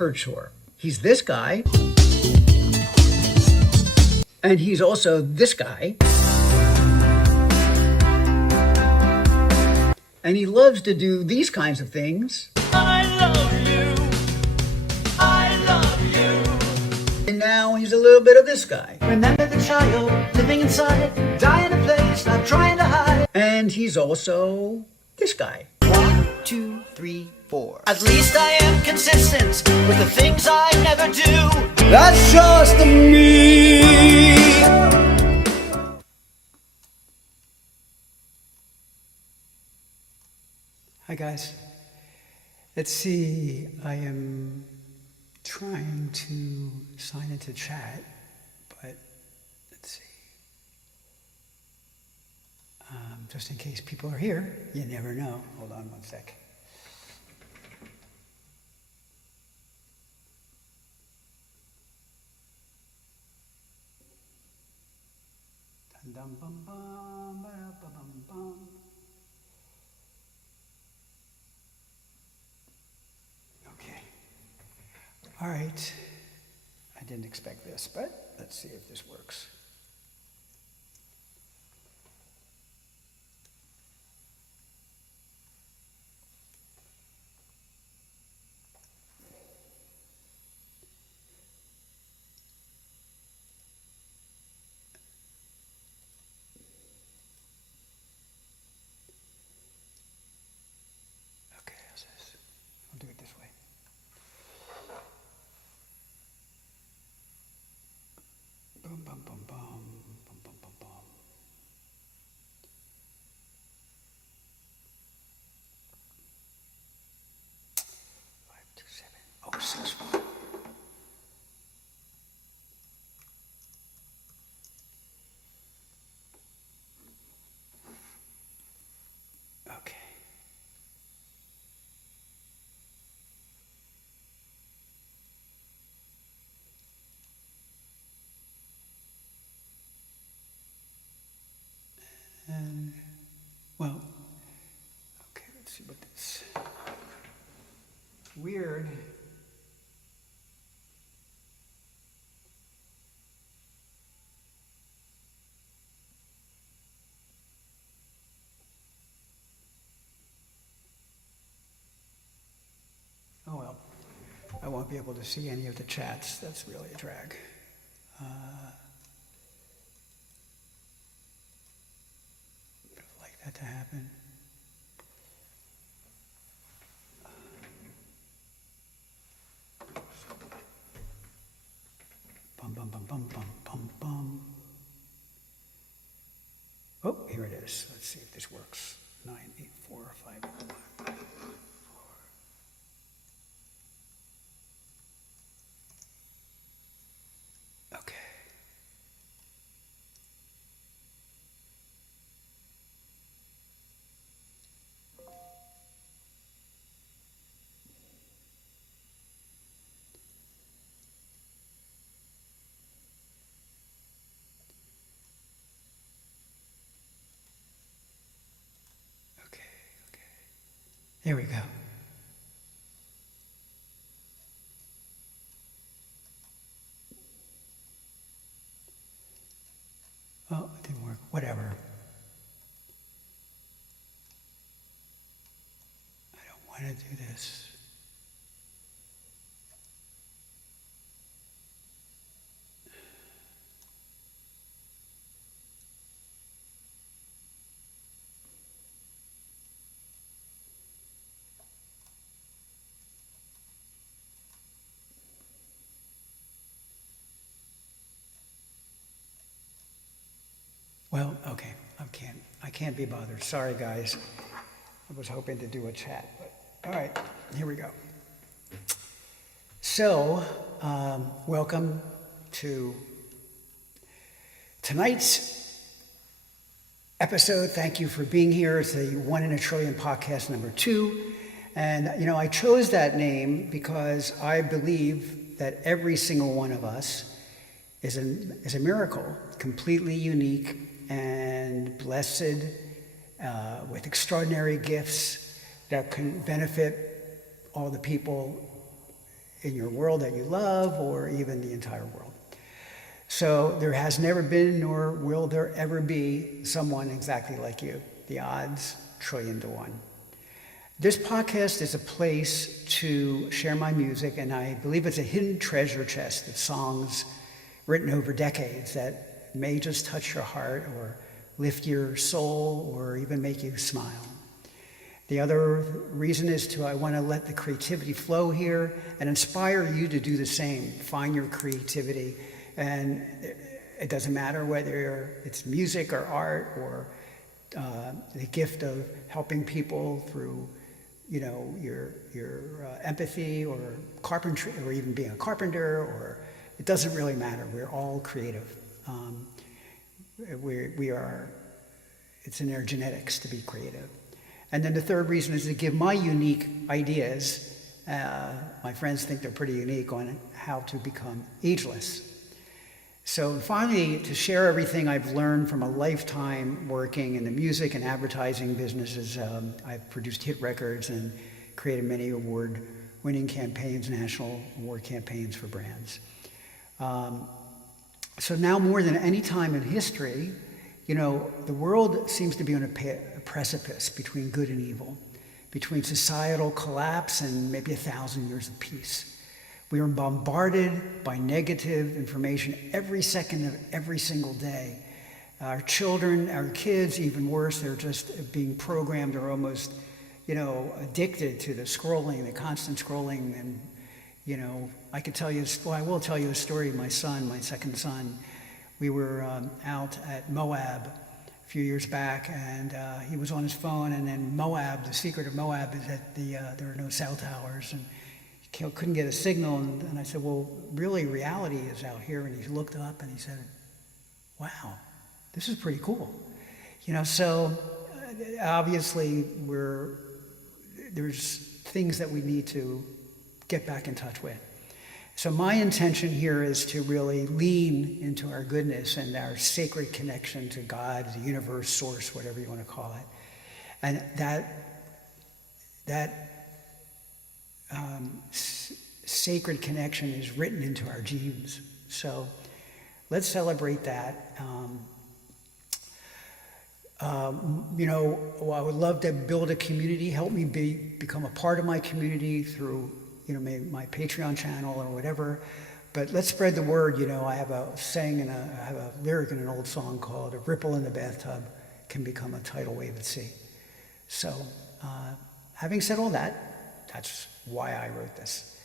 Kershaw. He's this guy, and he's also this guy. And he loves to do these kinds of things. I love you. I love you. And now he's a little bit of this guy. Remember the child living inside, dying in a place, not trying to hide. And he's also this guy. 1, 2, 3, 4. At least I am consistent with the things I never do. That's just me. Hi guys. Let's see, I am trying to sign into chat, but let's see. Just in case people are here, you never know. Hold on one sec. Dum-bum-bum, ba-da-ba-bum-bum. Okay. All right. I didn't expect this, but let's see if this works. Okay, how's this? I'll do it this way. Boom, bum, bum, bum, bum, bum, bum, bum. Five, two, 7, 6, 1. Okay. And, well, okay, let's see what this. Weird. Oh well, I won't be able to see any of the chats. That's really a drag. I'd like that to happen. Bum, bum, bum, bum, bum, bum, bum. Oh, here it is. Let's see if this works. 9, 8, 4, 5, 1. Okay. Okay. There we go. Oh, it didn't work. Whatever. I don't want to do this. Well, okay, I can't be bothered. Sorry, guys. I was hoping to do a chat, but all right, here we go. So, welcome to tonight's episode. Thank you for being here. It's the 1 in a Trillion podcast number 2. And, I chose that name because I believe that every single one of us is a miracle, completely unique and blessed, with extraordinary gifts that can benefit all the people in your world that you love, or even the entire world. So there has never been, nor will there ever be, someone exactly like you. The odds, 1,000,000,000,000 to 1. This podcast is a place to share my music, and I believe it's a hidden treasure chest of songs written over decades that may just touch your heart or lift your soul or even make you smile. The other reason is I want to let the creativity flow here and inspire you to do the same. Find your creativity, and it doesn't matter whether it's music or art or the gift of helping people through, your empathy or carpentry, or even being a carpenter, or it doesn't really matter. We're all creative. It's in our genetics to be creative. And then the third reason is to give my unique ideas. My friends think they're pretty unique on how to become ageless. So finally, to share everything I've learned from a lifetime working in the music and advertising businesses. I've produced hit records and created many award-winning campaigns, national award campaigns for brands. So now more than any time in history, the world seems to be on a precipice between good and evil, between societal collapse and maybe 1,000 years of peace. We are bombarded by negative information every second of every single day. Our children, our kids, even worse, they're just being programmed or almost, addicted to the scrolling, the constant scrolling. And, I will tell you a story. My second son, we were out at Moab a few years back, and he was on his phone, and then Moab, the secret of Moab is that there are no cell towers, and he couldn't get a signal. And I said, well, really, reality is out here. And he looked up and he said, wow, this is pretty cool. So obviously there's things that we need to get back in touch with. So my intention here is to really lean into our goodness and our sacred connection to God, the universe, source, whatever you want to call it. And that sacred connection is written into our genes. So let's celebrate that. I would love to build a community. Help me become a part of my community through my Patreon channel or whatever. But let's spread the word. I have a saying and I have a lyric in an old song called "A ripple in the bathtub can become a tidal wave at sea." So having said all that, that's why I wrote this.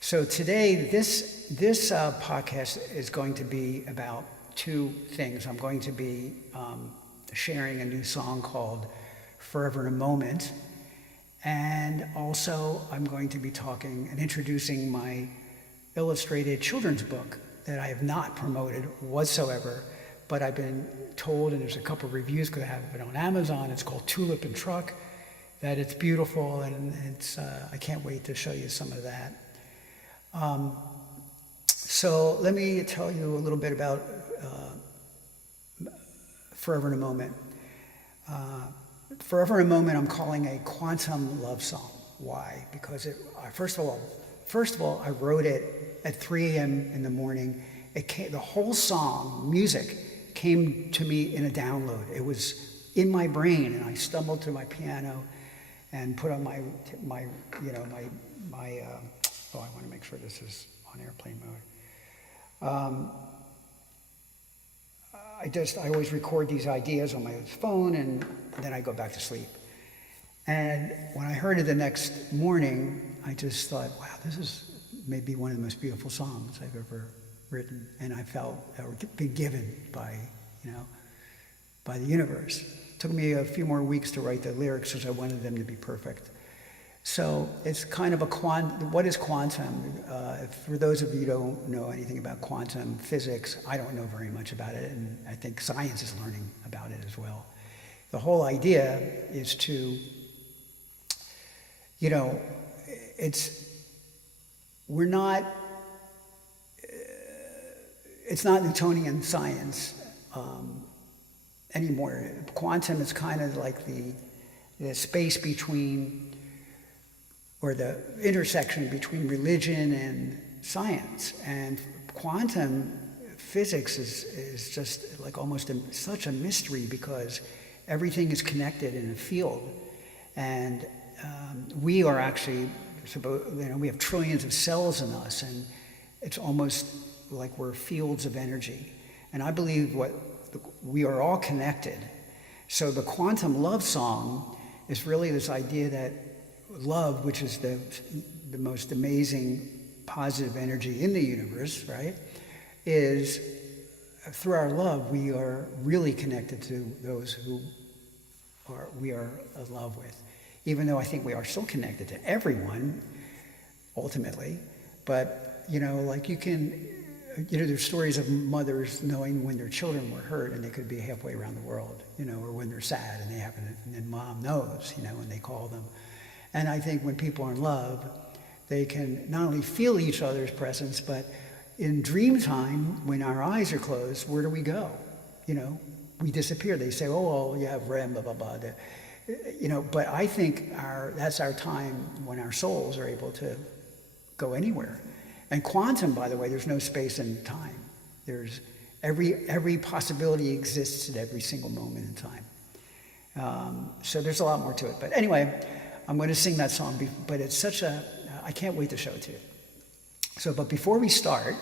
So today, this podcast is going to be about two things. I'm going to be sharing a new song called "Forever in a Moment." And also, I'm going to be talking and introducing my illustrated children's book that I have not promoted whatsoever, but I've been told, and there's a couple of reviews because I have it on Amazon. It's called Tulip and Truk. That it's beautiful, and I can't wait to show you some of that. So let me tell you a little bit about Forever in a Moment. Forever in a Moment, I'm calling a quantum love song. Why? Because first of all, I wrote it at 3 a.m. in the morning. The whole song, music, came to me in a download. It was in my brain, and I stumbled to my piano and put on my I want to make sure this is on airplane mode. I always record these ideas on my phone, and then I go back to sleep. And when I heard it the next morning, I just thought, wow, this is maybe one of the most beautiful songs I've ever written. And I felt been given by the universe. It took me a few more weeks to write the lyrics because I wanted them to be perfect. So it's kind of what is quantum? For those of you who don't know anything about quantum physics, I don't know very much about it, and I think science is learning about it as well. The whole idea is to, it's not Newtonian science anymore. Quantum is kind of like the space between or the intersection between religion and science. And quantum physics is just like almost such a mystery, because everything is connected in a field. And we are actually, we have trillions of cells in us, and it's almost like we're fields of energy. And I believe we are all connected. So the quantum love song is really this idea that love, which is the most amazing positive energy in the universe, right, is through our love, we are really connected to those who we are in love with. Even though I think we are still connected to everyone, ultimately. But, like you can, there's stories of mothers knowing when their children were hurt and they could be halfway around the world, or when they're sad and and then mom knows, when they call them. And I think when people are in love, they can not only feel each other's presence, but in dream time, when our eyes are closed, where do we go? We disappear. They say, oh, well, you have REM, blah, blah, blah. But I think that's our time when our souls are able to go anywhere. And quantum, by the way, there's no space and time. There's every possibility exists at every single moment in time. So there's a lot more to it. But anyway, I'm going to sing that song, but it's I can't wait to show it to you. So, but before we start,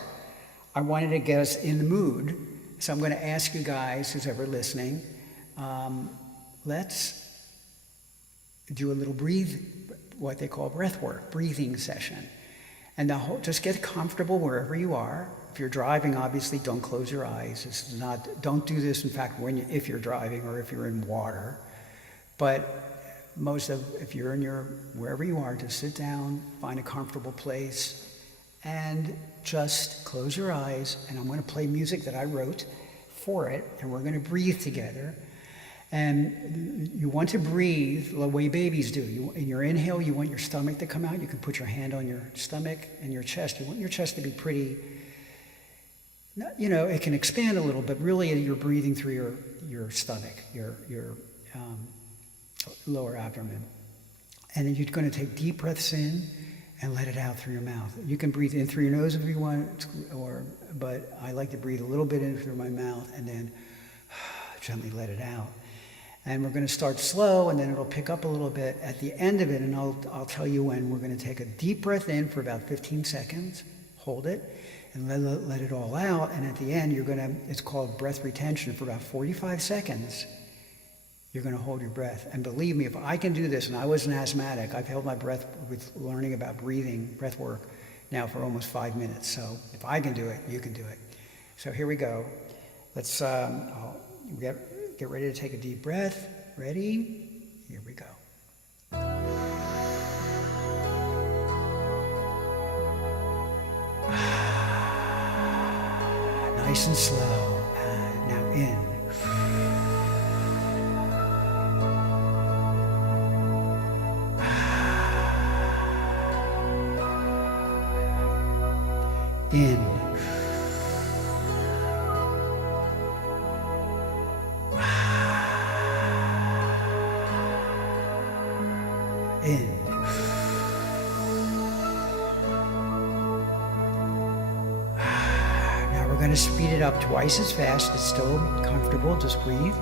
I wanted to get us in the mood. So I'm going to ask you guys, who's ever listening, let's do a little what they call breath work, breathing session. And just get comfortable wherever you are. If you're driving, obviously, don't close your eyes. Don't do this, in fact, if you're driving or if you're in water. But if you're wherever you are, just sit down, find a comfortable place, and just close your eyes. And I'm going to play music that I wrote for it, and we're going to breathe together. And you want to breathe the way babies do. In your inhale, you want your stomach to come out. You can put your hand on your stomach and your chest. You want your chest to be pretty, it can expand a little, but really you're breathing through your stomach, your lower abdomen. And then you're going to take deep breaths in and let it out through your mouth. You can breathe in through your nose if you want, but I like to breathe a little bit in through my mouth and then gently let it out. And we're going to start slow, and then it'll pick up a little bit at the end of it, and I'll tell you when. We're going to take a deep breath in for about 15 seconds, hold it, and let it all out. And at the end, it's called breath retention. For about 45 seconds, you're going to hold your breath. And believe me, if I can do this, and I was an asthmatic, I've held my breath with learning about breathing, breath work, now for almost 5 minutes. So if I can do it, you can do it. So here we go. Let's get ready to take a deep breath. Ready? Here we go. Nice and slow. Now in. In. In. Now we're going to speed it up twice as fast. It's still comfortable. Just breathe.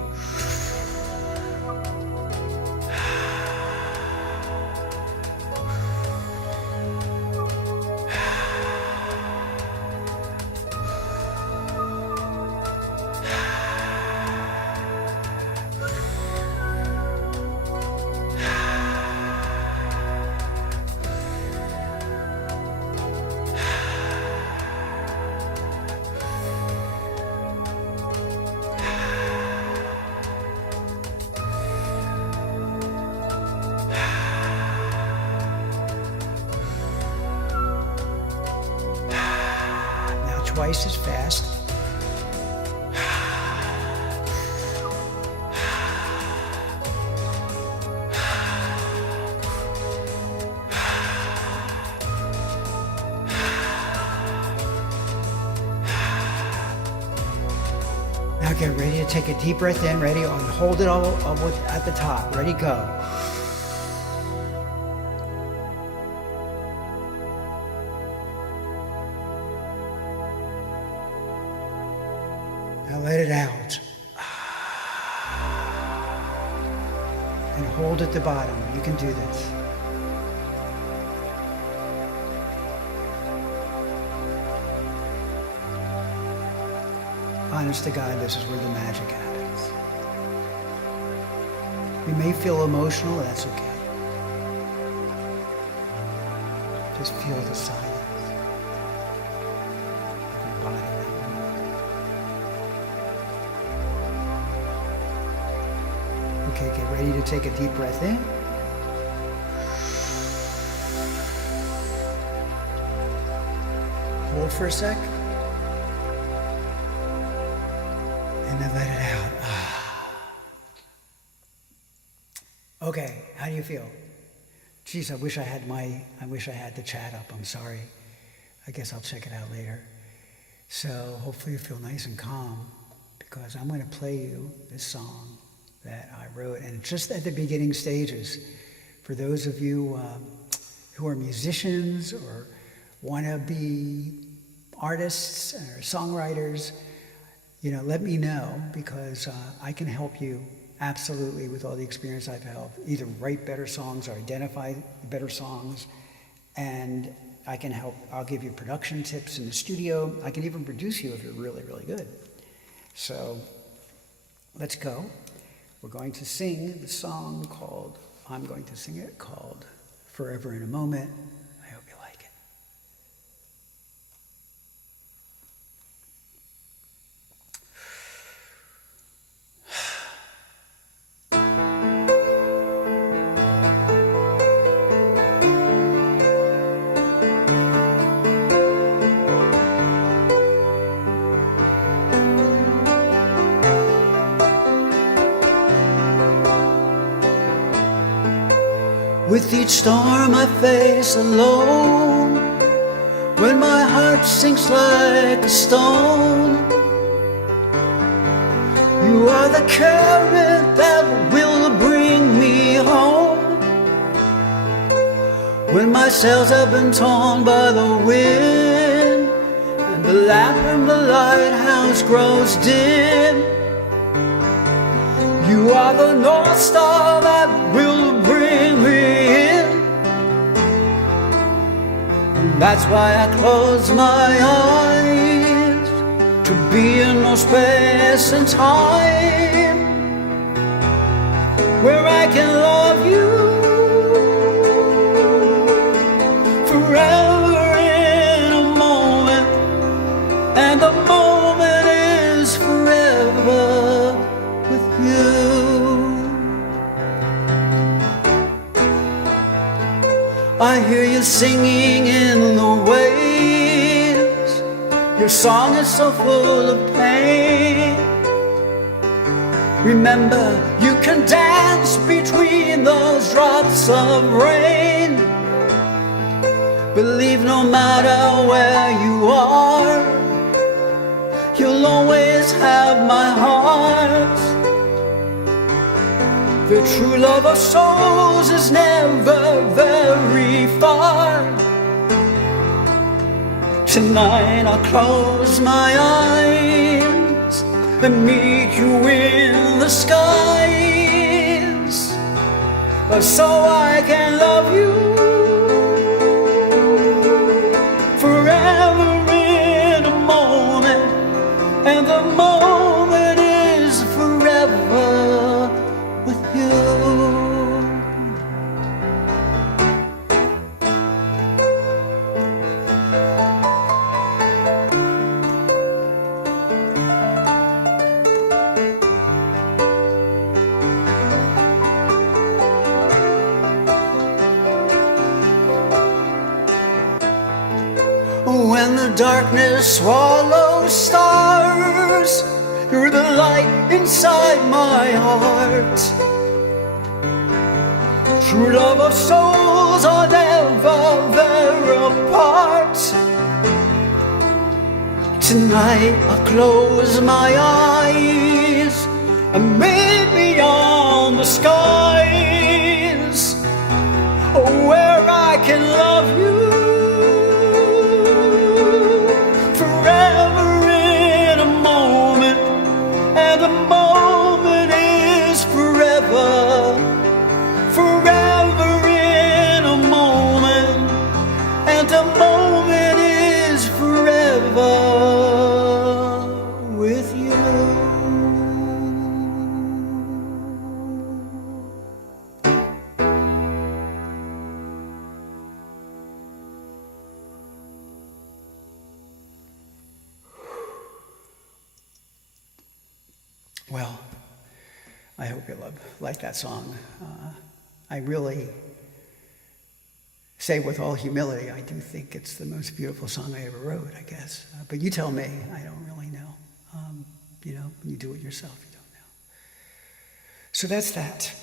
Twice as fast. Now get ready to take a deep breath in. Ready? On. Hold it all at the top. Ready? Go. let it out. And hold at the bottom. You can do this. Honest to God, this is where the magic happens. You may feel emotional, that's okay. Just feel the silence of your body that moment. Okay, get ready to take a deep breath in. Hold for a sec. And then let it out. Okay, how do you feel? Geez, I wish I had the chat up. I'm sorry. I guess I'll check it out later. So hopefully you feel nice and calm, because I'm going to play you this song that I wrote, and just at the beginning stages, for those of you who are musicians or want to be artists or songwriters, let me know, because I can help you absolutely with all the experience I've had. Either write better songs or identify better songs, and I can help. I'll give you production tips in the studio. I can even produce you if you're really, really good. So let's go. We're going to sing the song called Forever in a Moment. I hope you like it. With each storm I face alone, when my heart sinks like a stone, you are the current that will bring me home. When my sails have been torn by the wind, and the lamp in the lighthouse grows dim, you are the North Star that will bring me in. And that's why I close my eyes, to be in no space and time, where I can love you forever in a moment, and the moment is forever with you. I hear you singing in the waves, your song is so full of pain. Remember, you can dance between those drops of rain. Believe no matter where you are, you'll always have my heart. The true love of souls is never very far. Tonight I'll close my eyes and meet you in the skies, so I can love you forever in a moment, and the moment is forever with you. When the darkness swallows stars, you're the light inside my heart. True love of souls are never very apart. Tonight I'll close my eyes and meet beyond the skies, where I can love you forever in a moment, Well, I hope you like that song. I really say with all humility, I do think it's the most beautiful song I ever wrote, I guess. But you tell me, I don't really know. When you do it yourself, you don't know. So that's that.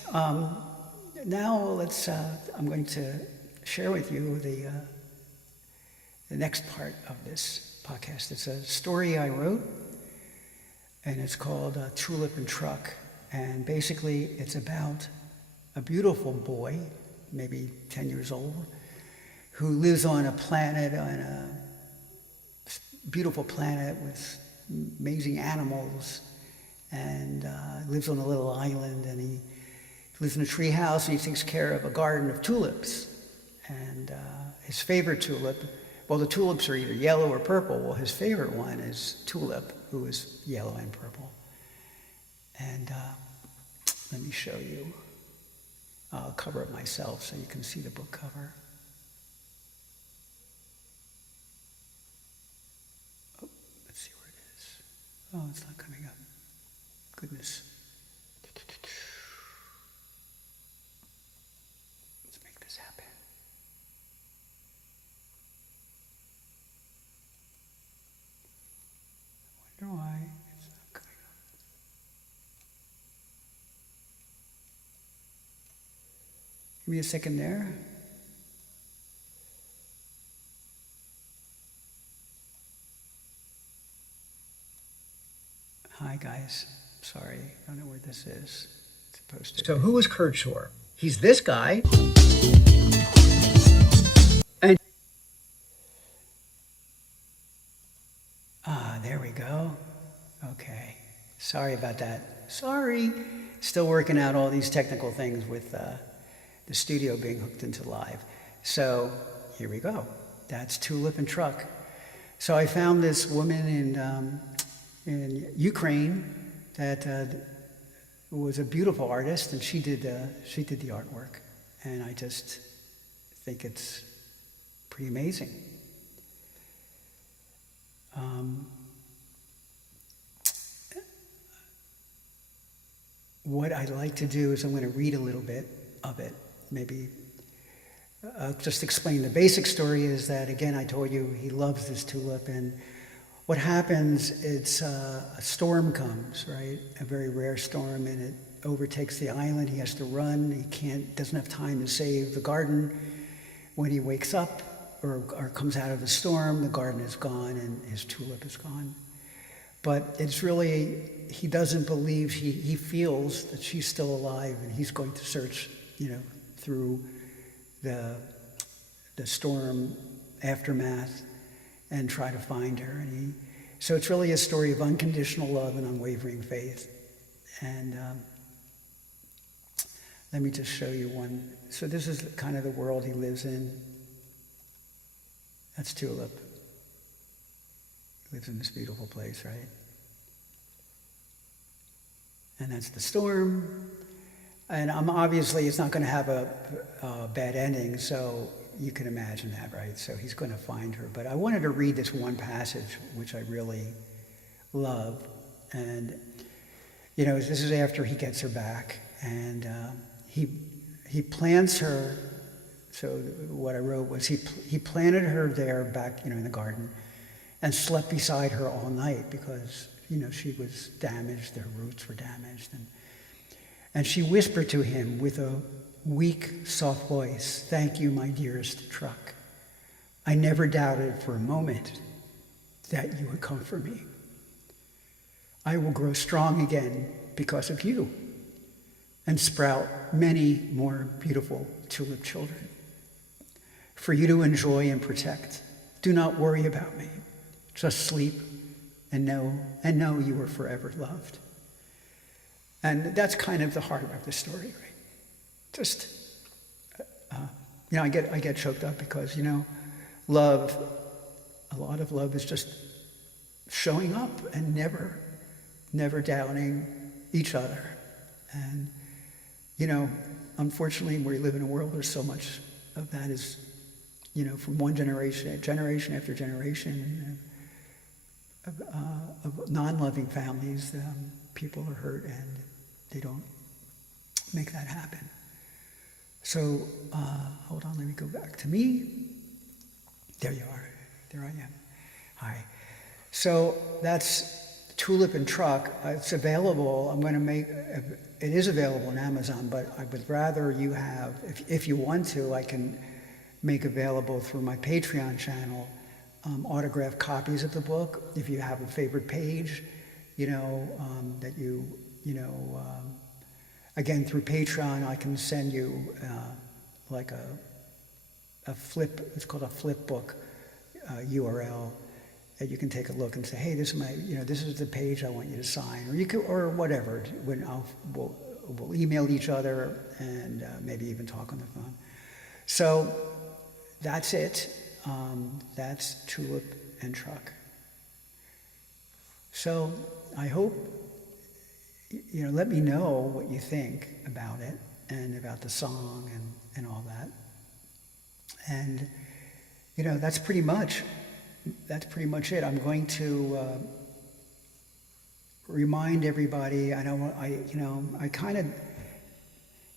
Now I'm going to share with you the next part of this podcast. It's a story I wrote, and it's called Tulip and Truk. And basically, it's about a beautiful boy, maybe 10 years old, who lives on a beautiful planet with amazing animals, and lives on a little island, and he lives in a tree house, and he takes care of a garden of tulips. And his favorite tulip, well, the tulips are either yellow or purple. Well, his favorite one is Tulip, who is yellow and purple. And let me show you. I'll cover it myself so you can see the book cover. Oh, let's see where it is. Oh, it's not coming up. Goodness. Let's make this happen. I wonder why it's not coming up. Give me a second there. Hi guys, sorry, I don't know where this is. It's supposed to. So who is Kurt Shore? He's this guy. And there we go. Okay, sorry about that. Sorry. Still working out all these technical things with the studio being hooked into live. So here we go. That's Tulip and Truk. So I found this woman in Ukraine that was a beautiful artist, and she did the artwork, and I just think it's pretty amazing. What I'd like to do is I'm going to read a little bit of it. Maybe just explain the basic story is that, again, I told you he loves this tulip, and what happens, it's a storm comes, right? A very rare storm, and it overtakes the island. He has to run. Doesn't have time to save the garden. When he wakes up or comes out of the storm, the garden is gone and his tulip is gone. But it's really, he doesn't believe, he feels that she's still alive, and he's going to search, through the storm aftermath and try to find her. So it's really a story of unconditional love and unwavering faith. And let me just show you one. So this is kind of the world he lives in. That's Tulip. He lives in this beautiful place, right? And that's the storm. And obviously it's not going to have a bad ending, so you can imagine that, right? So he's going to find her. But I wanted to read this one passage, which I really love. And, this is after he gets her back. And he plants her. So what I wrote was he planted her there back, in the garden, and slept beside her all night because, she was damaged. Her roots were damaged. And she whispered to him with a weak, soft voice, "Thank you, my dearest Truk. I never doubted for a moment that you would come for me. I will grow strong again because of you and sprout many more beautiful tulip children for you to enjoy and protect. Do not worry about me. Just sleep and know you are forever loved." And that's kind of the heart of the story, right? Just, I get choked up because, love, a lot of love is just showing up and never doubting each other. And, unfortunately, we live in a world where so much of that is, from one generation after generation, of non-loving families, people are hurt and they don't make that happen. So, hold on, let me go back to me. There you are. There I am. Hi. So that's Tulip and Truk. It's available. It is available on Amazon, but I would rather you have, if you want to, I can make available through my Patreon channel autographed copies of the book. If you have a favorite page, that again, through Patreon, I can send you like a flip, it's called a flip book URL that you can take a look and say, hey, this is the page I want you to sign, or whatever. We'll email each other and maybe even talk on the phone. So that's it. That's Tulip and Truk. So I hope, let me know what you think about it and about the song and all that. And, that's pretty much it. I'm going to remind everybody, I kind of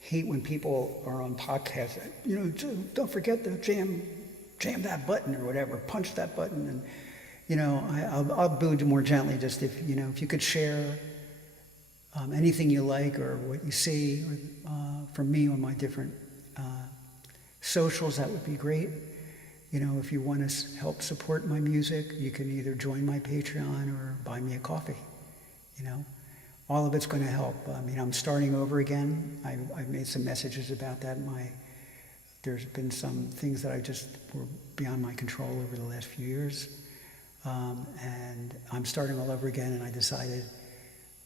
hate when people are on podcasts, don't forget to jam that button or whatever, punch that button. And, I'll boo more gently, just if you could share anything you like or what you see from me on my different socials, that would be great. If you want to help support my music, you can either join my Patreon or buy me a coffee. All of it's going to help. I'm starting over again. I've made some messages about that. There's been some things that were beyond my control over the last few years. And I'm starting all over again, and I decided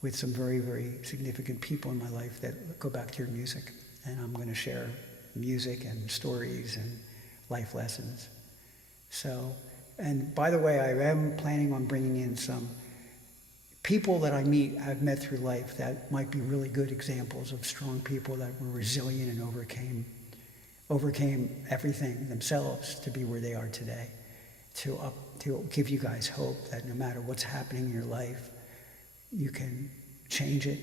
with some very, very significant people in my life that go back to your music. And I'm going to share music and stories and life lessons. So, and by the way, I am planning on bringing in some people that I've met through life that might be really good examples of strong people that were resilient and overcame everything themselves to be where they are today, to give you guys hope that no matter what's happening in your life, you can change it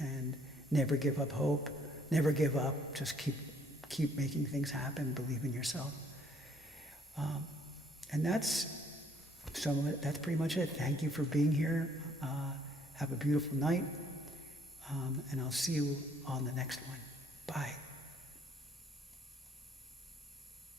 and never give up hope, never give up, just keep making things happen, believe in yourself. And that's pretty much it. Thank you for being here. Have a beautiful night, and I'll see you on the next one. Bye.